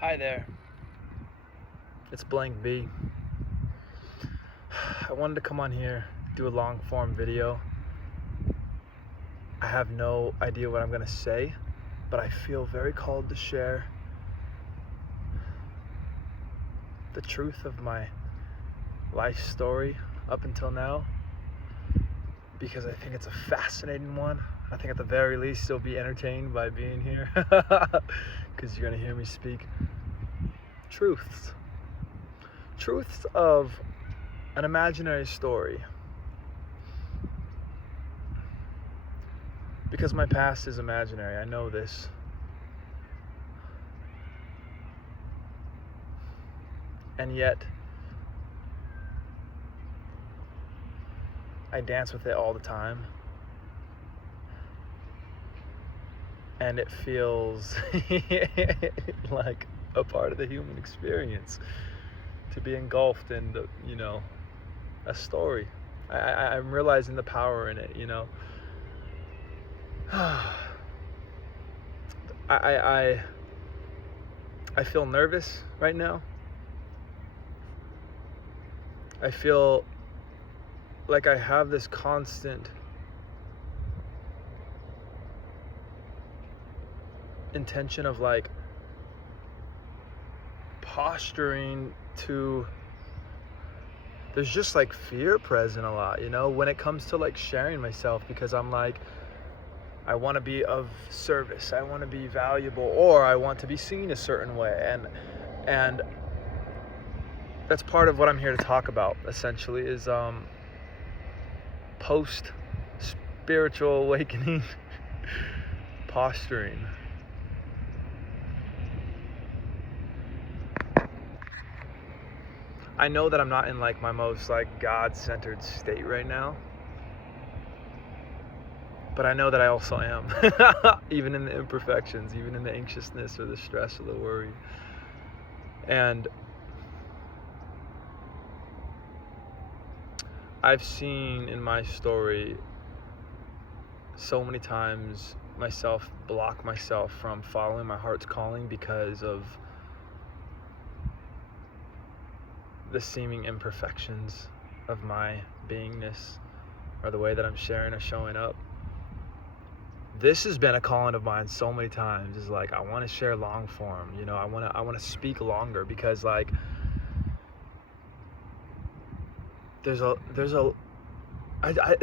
Hi there, it's Blank B. I wanted to come on here, do a long form video. I have no idea what I'm going to say, but I feel very called to share the truth of my life story up until now, because I think it's a fascinating one. I think at the very least you'll be entertained by being here, because you're going to hear me speak truths of an imaginary story. Because my past is imaginary, I know this. And yet, I dance with it all the time. And it feels like a part of the human experience to be engulfed in a story. I'm realizing the power in it, I feel nervous right now. I feel like I have this constant intention of posturing to, there's just fear present a lot, when it comes to sharing myself, because I'm I want to be of service, I want to be valuable, or I want to be seen a certain way, and that's part of what I'm here to talk about, essentially, is post spiritual awakening posturing. I know that I'm not in my most God-centered state right now, but I know that I also am, even in the imperfections, even in the anxiousness or the stress or the worry. And I've seen in my story so many times myself block myself from following my heart's calling because of the seeming imperfections of my beingness, or the way that I'm sharing or showing up. This has been a calling of mine so many times, is I want to share long form, I want to speak longer, because there's no reason.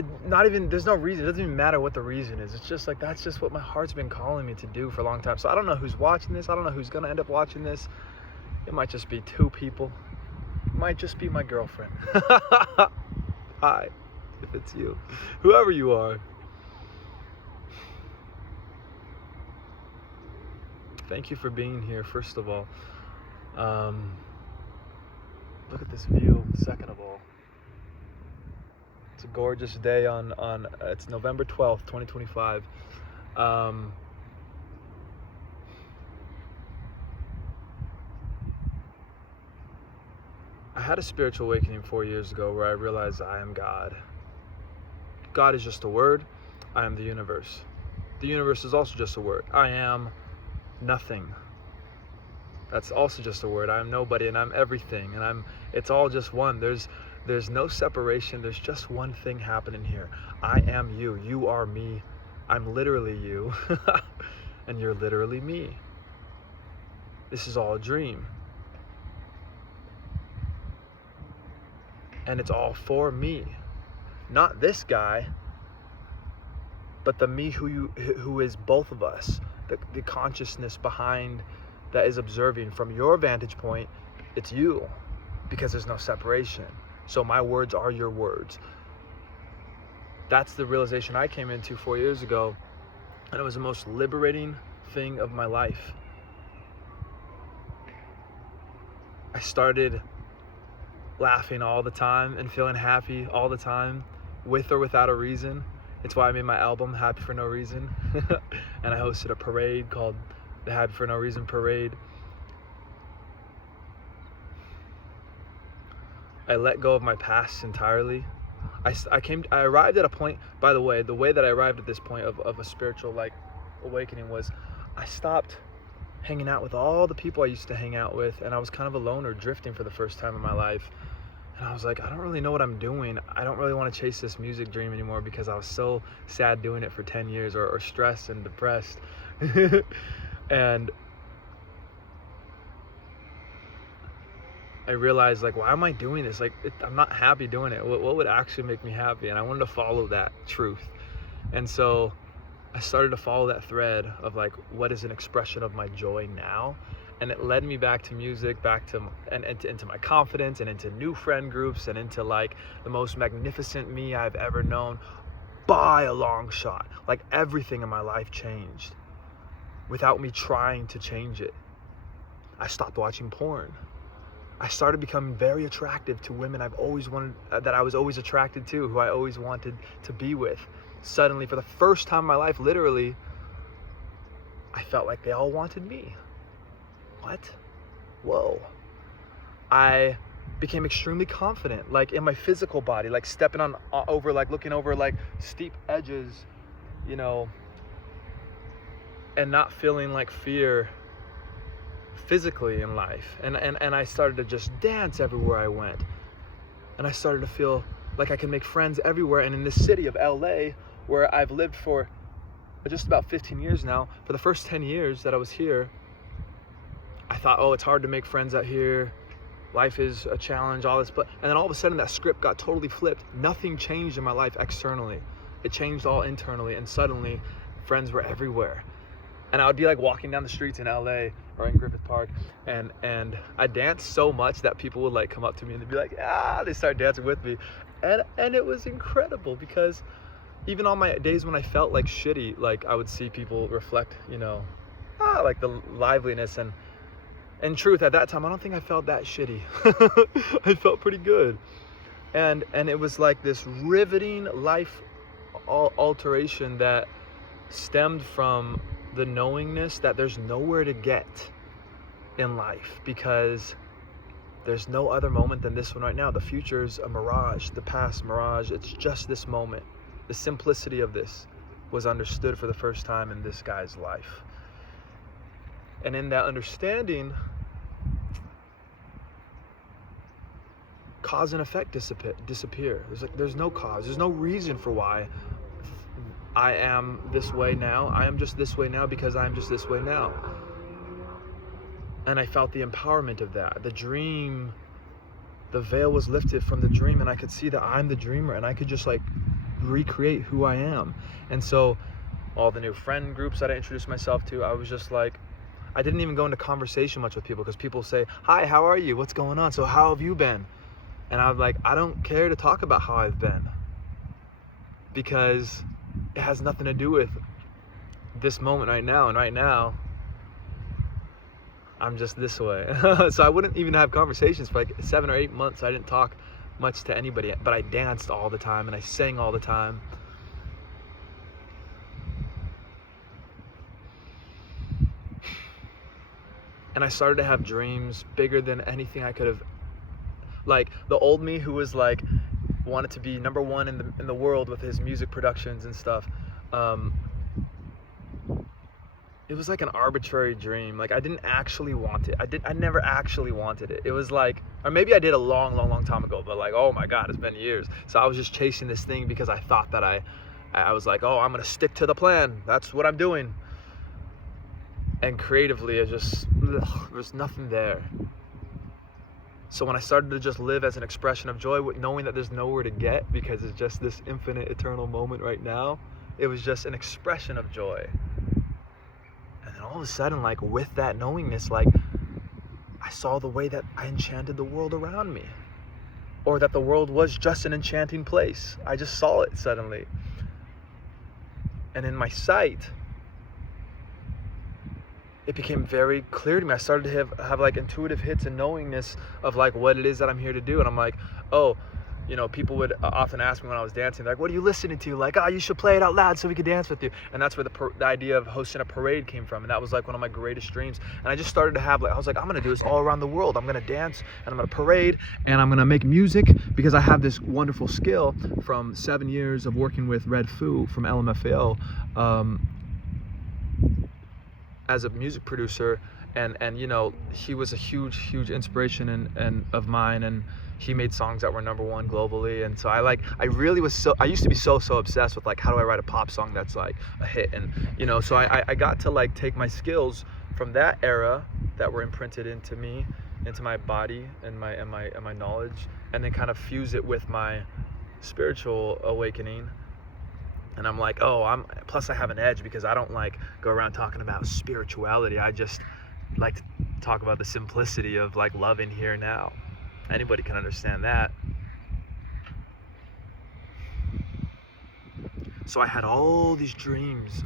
It doesn't even matter what the reason is. It's just that's just what my heart's been calling me to do for a long time. So I don't know who's watching this. I don't know who's gonna end up watching this. It might just be 2 people. It might just be my girlfriend. Hi, if it's you, whoever you are. Thank you for being here, first of all. Look at this view, second of all. It's a gorgeous day on it's November 12th, 2025. I had a spiritual awakening 4 years ago where I realized I am God. God is just a word. I am the universe. The universe is also just a word. I am nothing. That's also just a word. I am nobody, and I'm everything, and it's all just one. There's no separation. There's just one thing happening here. I am you. You are me. I'm literally you. And you're literally me. This is all a dream. And it's all for me. Not this guy, but the me who is both of us. The consciousness behind that is observing from your vantage point. It's you, because there's no separation. So my words are your words. That's the realization I came into 4 years ago, and it was the most liberating thing of my life. I started laughing all the time and feeling happy all the time, with or without a reason. It's why I made my album Happy for No Reason. And I hosted a parade called the Happy for No Reason Parade. I let go of my past entirely. I arrived at a point, by the way that I arrived at this point of a spiritual awakening was, I stopped hanging out with all the people I used to hang out with, and I was kind of a loner, drifting for the first time in my life. And I was like, I don't really know what I'm doing. I don't really want to chase this music dream anymore because I was so sad doing it for 10 years or stressed and depressed. And I realized, like, why am I doing this? Like, I'm not happy doing it. What would actually make me happy? And I wanted to follow that truth. And so I started to follow that thread of, like, what is an expression of my joy now? And it led me back to music, back to into my confidence, and into new friend groups, and into, like, the most magnificent me I've ever known by a long shot. Like, everything in my life changed without me trying to change it. I stopped watching porn. I started becoming very attractive to women I've always wanted, that I was always attracted to, who I always wanted to be with. Suddenly, for the first time in my life, literally, I felt like they all wanted me. What? Whoa. I became extremely confident, like in my physical body, like stepping on over, like looking over like steep edges, you know, and not feeling like fear physically in life. And I started to just dance everywhere I went. And I started to feel like I can make friends everywhere. And in this city of LA, where I've lived for just about 15 years now, for the first 10 years that I was here, I thought, oh, it's hard to make friends out here. Life is a challenge, all this. And then all of a sudden that script got totally flipped. Nothing changed in my life externally. It changed all internally. And suddenly friends were everywhere. And I would be like walking down the streets in LA or in Griffith Park, and I danced so much that people would like come up to me and they'd be like, they start dancing with me. And it was incredible, because even on my days when I felt like shitty, like I would see people reflect, you know, like the liveliness. And in truth, at that time, I don't think I felt that shitty. I felt pretty good. And it was like this riveting life alteration that stemmed from the knowingness that there's nowhere to get in life, because there's no other moment than this one right now. The future's a mirage, the past mirage. It's just this moment. The simplicity of this was understood for the first time in this guy's life. And in that understanding, cause and effect disappear. There's no cause. There's no reason for why I am this way now. I am just this way now because I am just this way now. And I felt the empowerment of that. The dream, the veil was lifted from the dream, and I could see that I'm the dreamer, and I could just like recreate who I am. And so all the new friend groups that I introduced myself to, I was just like, I didn't even go into conversation much with people, because people say, hi, how are you? What's going on? So how have you been? And I'm like, I don't care to talk about how I've been, because it has nothing to do with this moment right now. And right now, I'm just this way. So I wouldn't even have conversations for like 7 or 8 months. I didn't talk much to anybody, but I danced all the time and I sang all the time. And I started to have dreams bigger than anything I could have. Like the old me who was like, wanted to be number one in the world with his music productions and stuff. It was like an arbitrary dream. Like I didn't actually want it. I never actually wanted it. It was like, or maybe I did a long time ago, but like, oh my God, it's been years. So I was just chasing this thing because I thought that I was like, oh, I'm gonna stick to the plan. That's what I'm doing. And creatively, there's nothing there. So when I started to just live as an expression of joy, knowing that there's nowhere to get because it's just this infinite, eternal moment right now, it was just an expression of joy. And then all of a sudden, like with that knowingness, like I saw the way that I enchanted the world around me, or that the world was just an enchanting place. I just saw it suddenly. And in my sight, it became very clear to me. I started to have like intuitive hits and knowingness of like what it is that I'm here to do. And I'm like, oh, you know, people would often ask me when I was dancing, like, what are you listening to? Like, you should play it out loud so we could dance with you. And that's where the idea of hosting a parade came from. And that was like one of my greatest dreams. And I just started to have like, I was like, I'm going to do this all around the world. I'm going to dance and I'm going to parade and I'm going to make music, because I have this wonderful skill from 7 years of working with Red Foo from LMFAO. As a music producer and you know, he was a huge inspiration and of mine, and he made songs that were #1 globally. And so I used to be so obsessed with like, how do I write a pop song that's like a hit? And you know, so I got to like take my skills from that era that were imprinted into me, into my body and my knowledge, and then kind of fuse it with my spiritual awakening. And I'm like, plus I have an edge because I don't like go around talking about spirituality. I just like to talk about the simplicity of like loving here now. Anybody can understand that. So I had all these dreams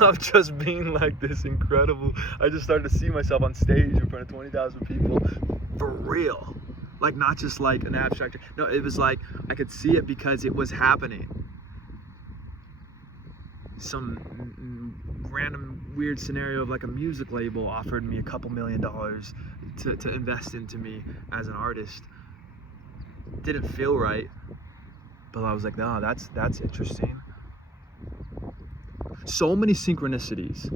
of just being like this incredible. I just started to see myself on stage in front of 20,000 people for real. Like, not just like an abstract. No, it was like I could see it because it was happening. Some random weird scenario of like a music label offered me a couple $1 million to invest into me as an artist. Didn't feel right, but I was like, no, that's interesting. So many synchronicities,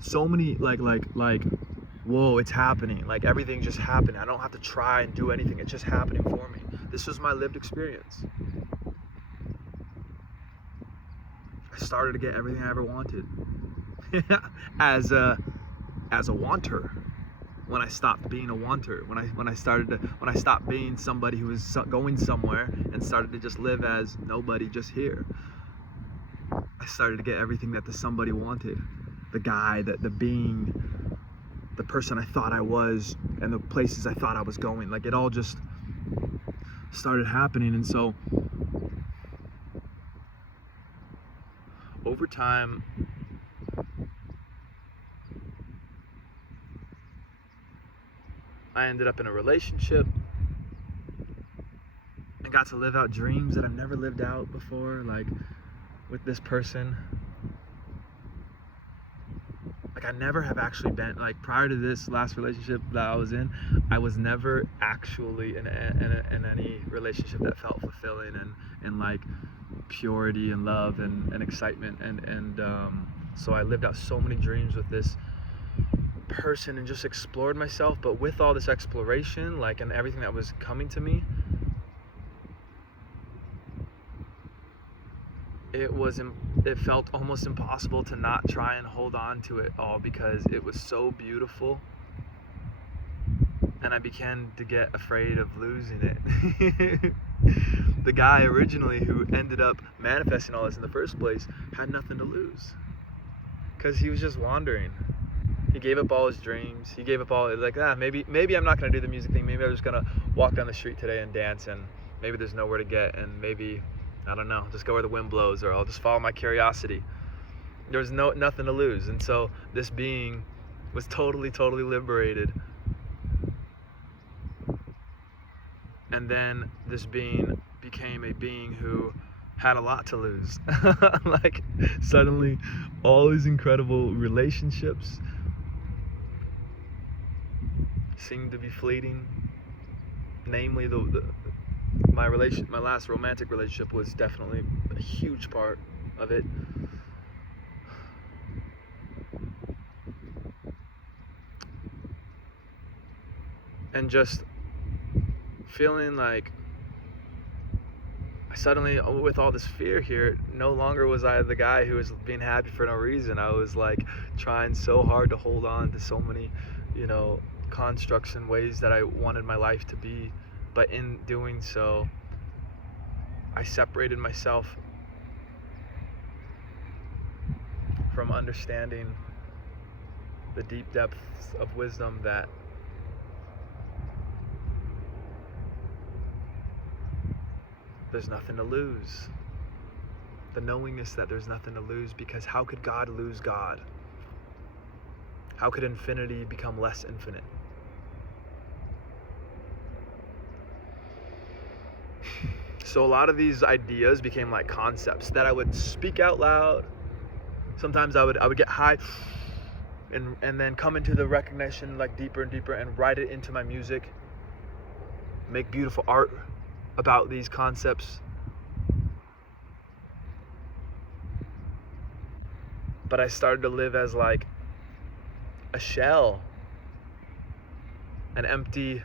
so many like whoa, it's happening. Like, everything just happened. I don't have to try and do anything. It's just happening for me. This was my lived experience. I started to get everything I ever wanted as a wanter. When I stopped being a wanter, when I stopped being somebody who was going somewhere and started to just live as nobody, just here, I started to get everything that the somebody wanted. The guy, the being, the person I thought I was, and the places I thought I was going. Like, it all just started happening. And so over time, I ended up in a relationship and got to live out dreams that I've never lived out before, like with this person. Like, I never have actually been, like, prior to this last relationship that I was in, I was never actually in any relationship that felt fulfilling and like purity and love and excitement. And so I lived out so many dreams with this person and just explored myself. But with all this exploration, like, and everything that was coming to me, it felt almost impossible to not try and hold on to it all, because it was so beautiful, and I began to get afraid of losing it. The guy originally who ended up manifesting all this in the first place had nothing to lose, because he was just wandering. He gave up all his dreams. He gave up all, like, maybe I'm not gonna do the music thing. Maybe I'm just gonna walk down the street today and dance, and maybe there's nowhere to get, and maybe, I don't know, just go where the wind blows, or I'll just follow my curiosity. There was nothing to lose. And so this being was totally liberated. And then this being became a being who had a lot to lose. Like, suddenly all these incredible relationships seemed to be fleeting. Namely, my last romantic relationship was definitely a huge part of it. And just feeling like I suddenly, with all this fear here, no longer was I the guy who was being happy for no reason. I was like trying so hard to hold on to so many, constructs and ways that I wanted my life to be. But in doing so, I separated myself from understanding the deep depths of wisdom that there's nothing to lose. The knowingness that there's nothing to lose, because how could God lose God? How could infinity become less infinite? So a lot of these ideas became like concepts that I would speak out loud. Sometimes I would get high and then come into the recognition like deeper and deeper, and write it into my music, make beautiful art about these concepts. But I started to live as like a shell, an empty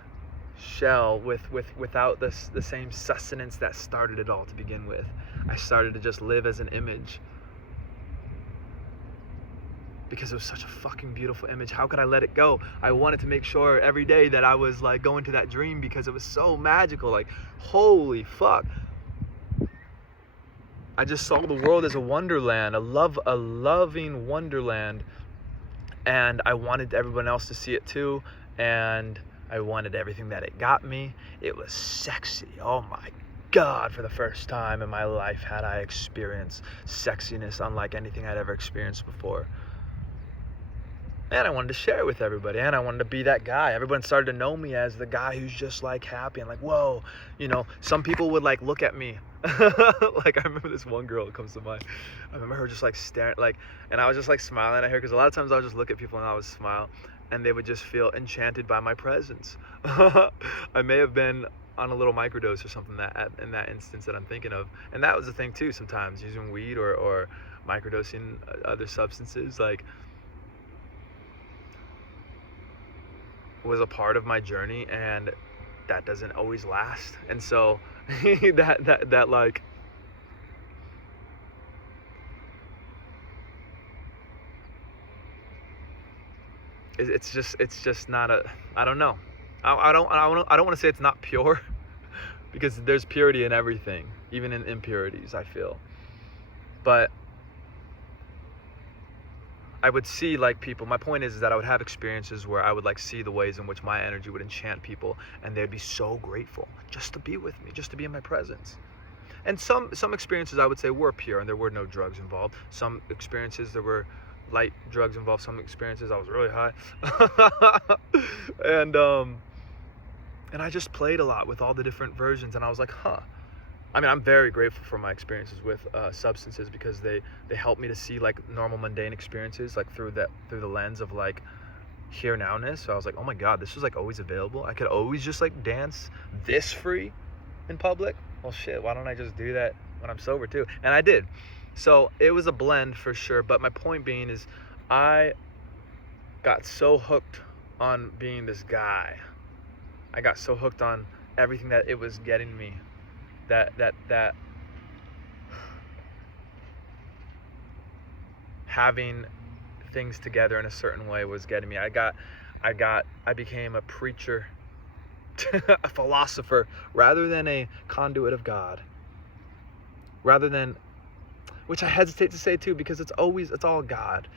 shell without the same sustenance that started it all to begin with. I started to just live as an image because it was such a fucking beautiful image. How could I let it go? I wanted to make sure every day that I was like going to that dream because it was so magical. Like, holy fuck. I just saw the world as a wonderland, a loving wonderland, and I wanted everyone else to see it too, and I wanted everything that it got me. It was sexy. Oh my God, for the first time in my life had I experienced sexiness unlike anything I'd ever experienced before. And I wanted to share it with everybody, and I wanted to be that guy. Everyone started to know me as the guy who's just like happy and like, whoa, you know, some people would like look at me. Like, I remember this one girl that comes to mind. I remember her just like staring, like, and I was just like smiling at her because a lot of times I would just look at people and I would smile and they would just feel enchanted by my presence. I may have been on a little microdose or something in that instance that I'm thinking of. And that was the thing too, sometimes using weed or microdosing other substances, like, was a part of my journey, and that doesn't always last. And so that like, it's just not a, I don't know. I don't want to say it's not pure because there's purity in everything, even in impurities, I feel. But I would see like people, my point is that I would have experiences where I would like see the ways in which my energy would enchant people, and they'd be so grateful just to be with me, just to be in my presence. And some experiences I would say were pure and there were no drugs involved. Some experiences there were light drugs involved. Some experiences I was really high. And I just played a lot with all the different versions, and I was like, huh. I mean, I'm very grateful for my experiences with substances because they help me to see like normal mundane experiences like through the lens of like here nowness. So I was like, oh my God, this was like always available. I could always just like dance this free in public. Well, shit, why don't I just do that when I'm sober too? And I did. So it was a blend for sure. But my point being is I got so hooked on being this guy. I got so hooked on everything that it was getting me. That having things together in a certain way was getting me. I became a preacher, a philosopher, rather than a conduit of God. Rather than, which I hesitate to say too, because it's all God.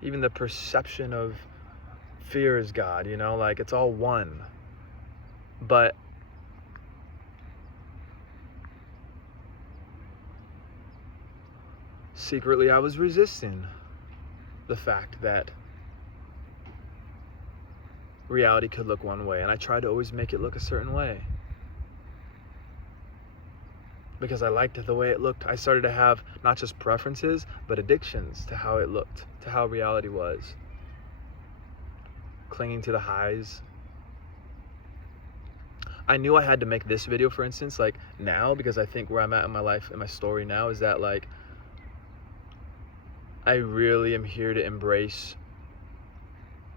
Even the perception of fear is God, you know, like it's all one. But secretly, I was resisting the fact that reality could look one way, and I tried to always make it look a certain way because I liked the way it looked. I started to have not just preferences, but addictions to how it looked, to how reality was. Clinging to the highs. I knew I had to make this video, for instance, like now, because I think where I'm at in my life, in my story now, is that like I really am here to embrace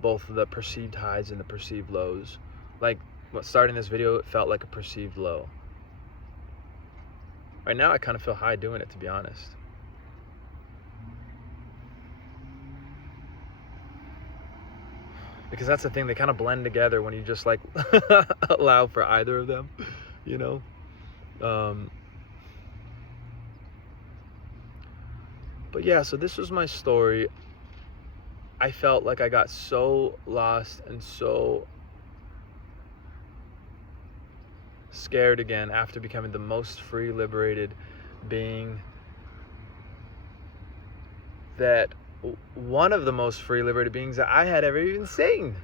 both the perceived highs and the perceived lows. Like, starting this video, it felt like a perceived low. Right now, I kind of feel high doing it, to be honest. Because that's the thing, they kind of blend together when you just like allow for either of them, you know? But yeah, so this was my story. I felt like I got so lost and so scared again after becoming the most free, liberated being, that one of the most free, liberated beings that I had ever even seen.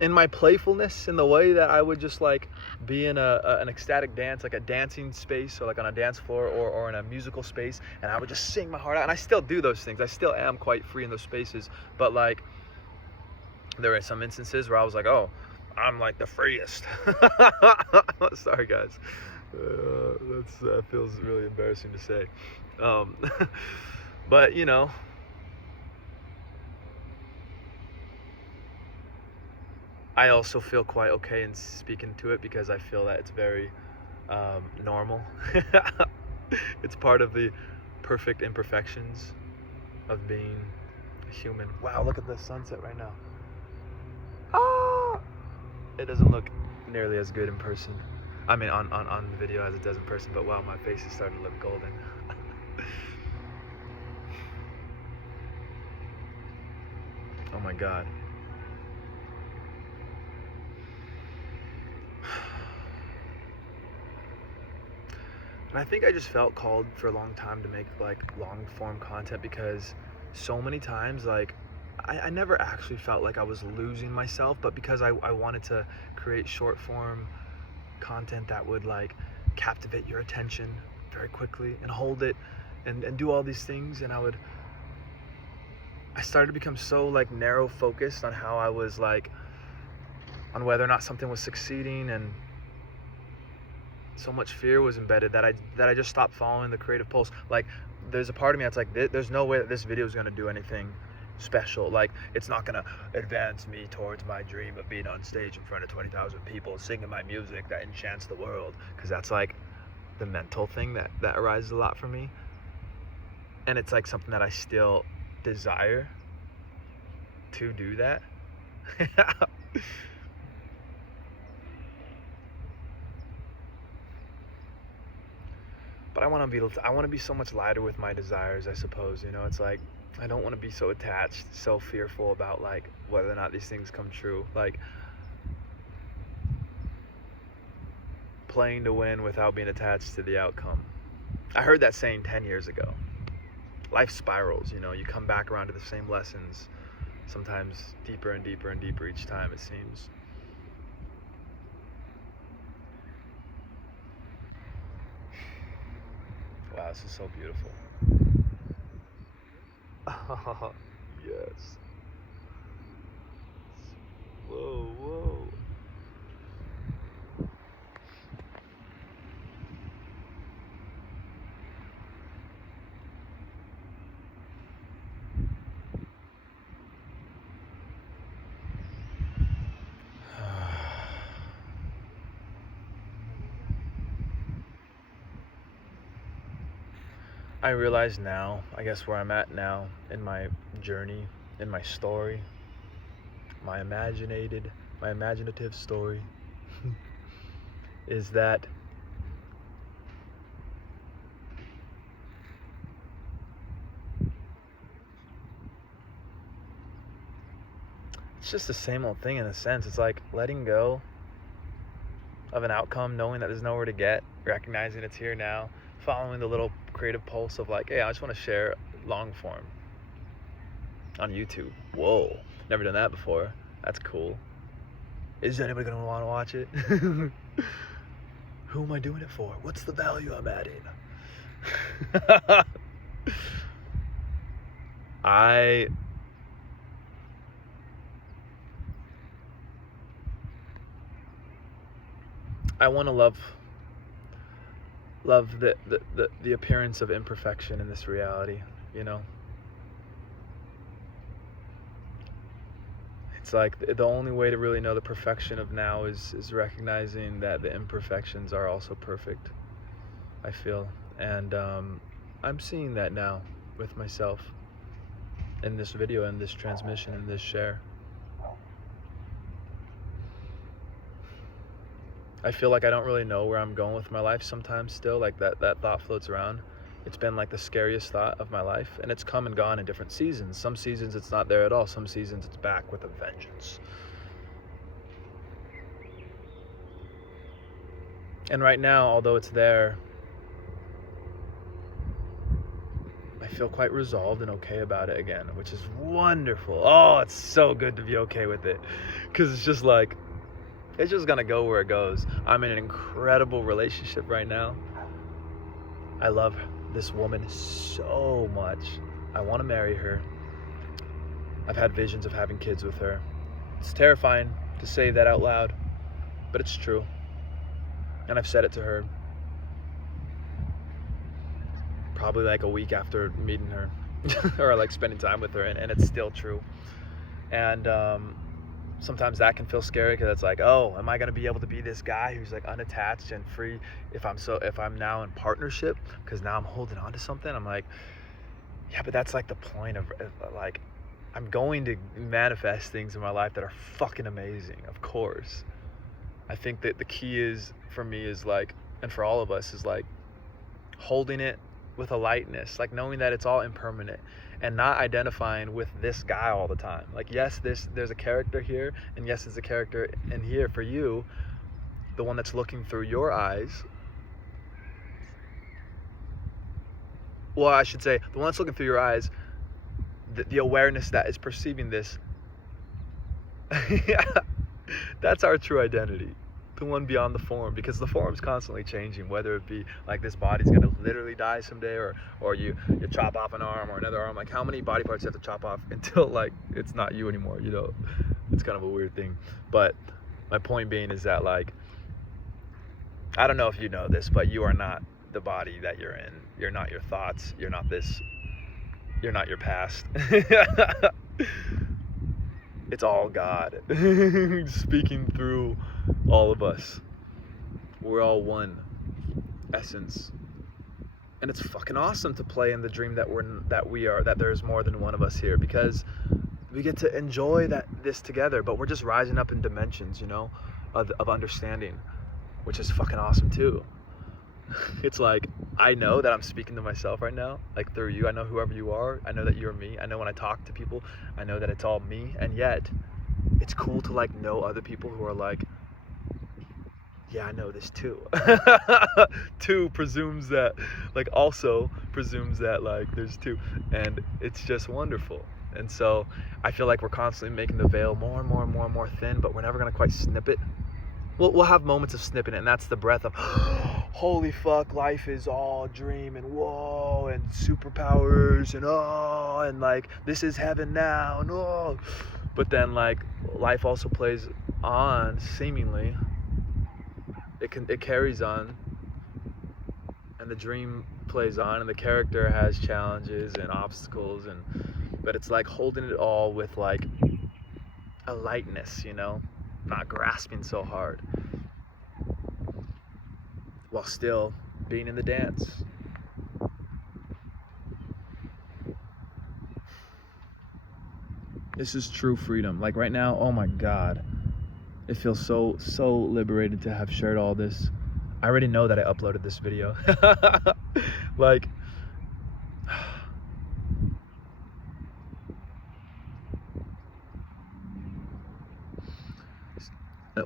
In my playfulness, in the way that I would just like be in an ecstatic dance, like a dancing space, or like on a dance floor, or in a musical space, and I would just sing my heart out. And I still do those things. I still am quite free in those spaces. But like, there are some instances where I was like, oh, I'm like the freest. Sorry, guys. That feels really embarrassing to say. But you know, I also feel quite okay in speaking to it because I feel that it's very normal. It's part of the perfect imperfections of being a human. Wow, look at the sunset right now. Ah! It doesn't look nearly as good in person. I mean, on the video as it does in person, but wow, my face is starting to look golden. Oh my God. And I think I just felt called for a long time to make like long form content because so many times like I never actually felt like I was losing myself, but because I wanted to create short form content that would like captivate your attention very quickly and hold it and do all these things, and I started to become so like narrow focused on how I was like on whether or not something was succeeding, and so much fear was embedded that I just stopped following the creative pulse. Like there's a part of me that's like there's no way that this video is going to do anything special. Like it's not going to advance me towards my dream of being on stage in front of 20,000 people singing my music that enchants the world, because that's like the mental thing that arises a lot for me, and it's like something that I still desire to do that. But I want to be so much lighter with my desires, I suppose. You know, it's like I don't want to be so attached, so fearful about like whether or not these things come true. Like playing to win without being attached to the outcome. I heard that saying 10 years ago. Life spirals, you know, you come back around to the same lessons, sometimes deeper and deeper and deeper each time, it seems. Wow, this is so beautiful. Yes. Whoa, whoa. I realize now, I guess where I'm at now in my journey, in my story, my imaginative story, is that it's just the same old thing in a sense. It's like letting go of an outcome, knowing that there's nowhere to get, recognizing it's here now, following the little creative pulse of like, hey, I just want to share long form on YouTube. Whoa, never done that before. That's cool. Is anybody gonna want to watch it? Who am I doing it for? What's the value I'm adding? I want to love the appearance of imperfection in this reality, you know? It's like the only way to really know the perfection of now is recognizing that the imperfections are also perfect, I feel. And I'm seeing that now with myself in this video, in this transmission, in this share. I feel like I don't really know where I'm going with my life sometimes still. Like that thought floats around. It's been like the scariest thought of my life, and it's come and gone in different seasons. Some seasons it's not there at all. Some seasons it's back with a vengeance. And right now, although it's there, I feel quite resolved and okay about it again, which is wonderful. Oh, it's so good to be okay with it, because it's just like, it's just gonna go where it goes. I'm in an incredible relationship right now. I love this woman so much. I want to marry her. I've had visions of having kids with her. It's terrifying to say that out loud, but it's true. And I've said it to her probably like a week after meeting her or like spending time with her, and it's still true. And sometimes that can feel scary because it's like, oh, am I going to be able to be this guy who's like unattached and free if I'm now in partnership, because now I'm holding on to something. I'm like, yeah, but that's like the point of like, I'm going to manifest things in my life that are fucking amazing, of course. I think that the key is, for me, is like, and for all of us, is like holding it with a lightness, like knowing that it's all impermanent, and not identifying with this guy all the time. Like, yes, there's a character here, and yes, there's a character in here for you, the one that's looking through your eyes. Well, I should say, the one that's looking through your eyes, the awareness that is perceiving this, that's our true identity. The one beyond the form, because the form's constantly changing, whether it be like this body's gonna literally die someday, or you chop off an arm or another arm. Like, how many body parts you have to chop off until like it's not you anymore, you know? It's kind of a weird thing. But my point being is that, like, I don't know if you know this, but you are not the body that you're in. You're not your thoughts. You're not this. You're not your past. It's all God speaking through all of us. We're all one essence, and it's fucking awesome to play in the dream that there's more than one of us here, because we get to enjoy this together. But we're just rising up in dimensions, you know, of understanding, which is fucking awesome too. It's like, I know that I'm speaking to myself right now, like through you. I know whoever you are. I know that you're me. I know when I talk to people, I know that it's all me. And yet, it's cool to like know other people who are like, yeah, I know this too. Two presumes that, like, also presumes that like there's two, and it's just wonderful. And so I feel like we're constantly making the veil more and more and more and more thin, but we're never gonna quite snip it. We'll have moments of snipping it, and that's the breath of, holy fuck, life is all dream, and whoa, and superpowers, and oh, and like, this is heaven now, and oh. But then, like, life also plays on, seemingly. It carries on, and the dream plays on, and the character has challenges and obstacles, but it's like holding it all with like a lightness, you know, not grasping so hard, while still being in the dance. This is true freedom. Like, right now, oh my God, it feels so liberated to have shared all this. I already know that I uploaded this video. Like,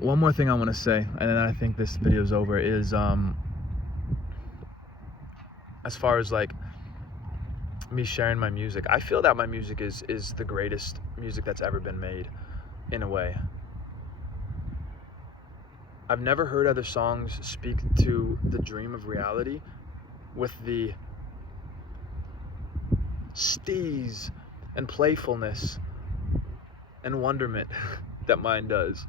one more thing I want to say, and then I think this video is over, is as far as like me sharing my music, I feel that my music is the greatest music that's ever been made, in a way. I've never heard other songs speak to the dream of reality with the steeze and playfulness and wonderment that mine does.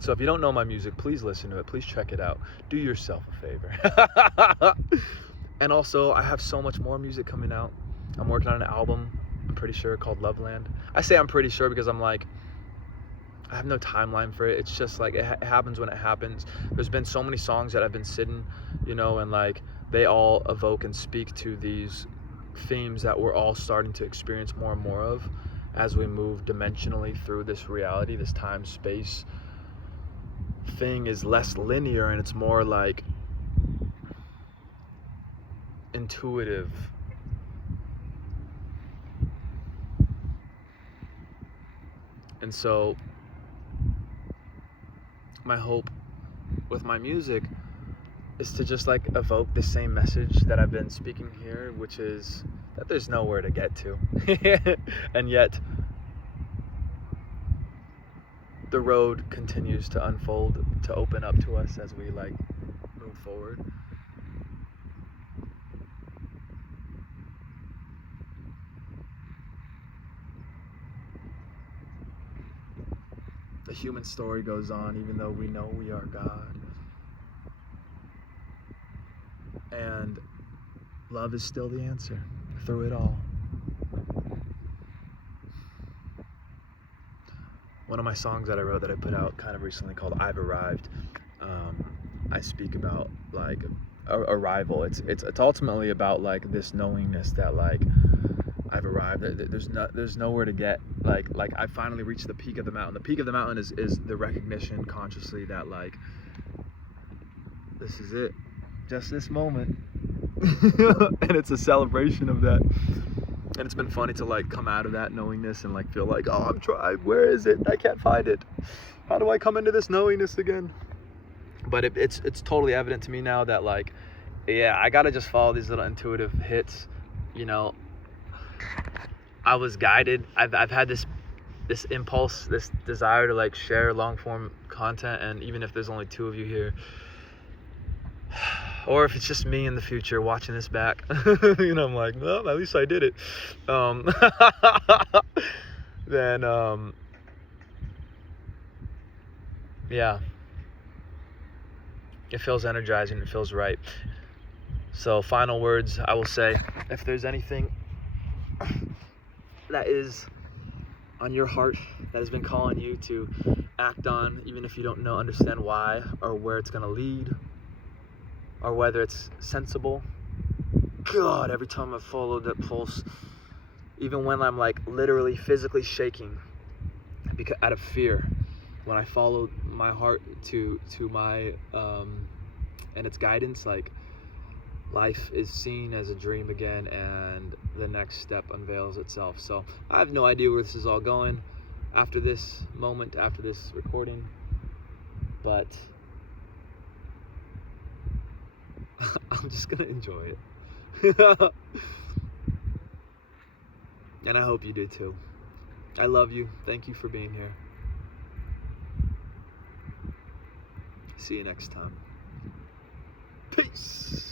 So if you don't know my music, please listen to it. Please check it out. Do yourself a favor. And also, I have so much more music coming out. I'm working on an album, I'm pretty sure, called Loveland. I say I'm pretty sure because I'm like, I have no timeline for it. It's just like, it happens when it happens. There's been so many songs that I've been sitting, you know, and like, they all evoke and speak to these themes that we're all starting to experience more and more of as we move dimensionally through this reality. This time-space thing is less linear, and it's more like intuitive. And so my hope with my music is to just like evoke the same message that I've been speaking here, which is that there's nowhere to get to. And yet the road continues to unfold, to open up to us as we like move forward. The human story goes on, even though we know we are God. And love is still the answer through it all. One of my songs that I wrote that I put out kind of recently called I've Arrived, I speak about like arrival. It's ultimately about like this knowingness that like I've arrived. There's nowhere to get. Like I finally reached the peak of the mountain. The peak of the mountain is the recognition consciously that like this is it, just this moment, and it's a celebration of that. And it's been funny to like come out of that knowingness and like feel like, oh, I'm trying. Where is it? I can't find it. How do I come into this knowingness again? But it's totally evident to me now that like, yeah, I gotta just follow these little intuitive hits. You know, I was guided. I've had this impulse, this desire to like share long form content, and even if there's only 2 of you here, or if it's just me in the future watching this back, you know, I'm like, well, at least I did it. Then, yeah, it feels energizing. It feels right. So final words, I will say, if there's anything that is on your heart that has been calling you to act on, even if you don't understand why or where it's going to lead, or whether it's sensible. God, every time I follow that pulse, even when I'm like literally physically shaking because out of fear, when I follow my heart to my and its guidance, like life is seen as a dream again, and the next step unveils itself. So I have no idea where this is all going after this moment, after this recording, but I'm just gonna enjoy it. And I hope you do too. I love you. Thank you for being here. See you next time. Peace.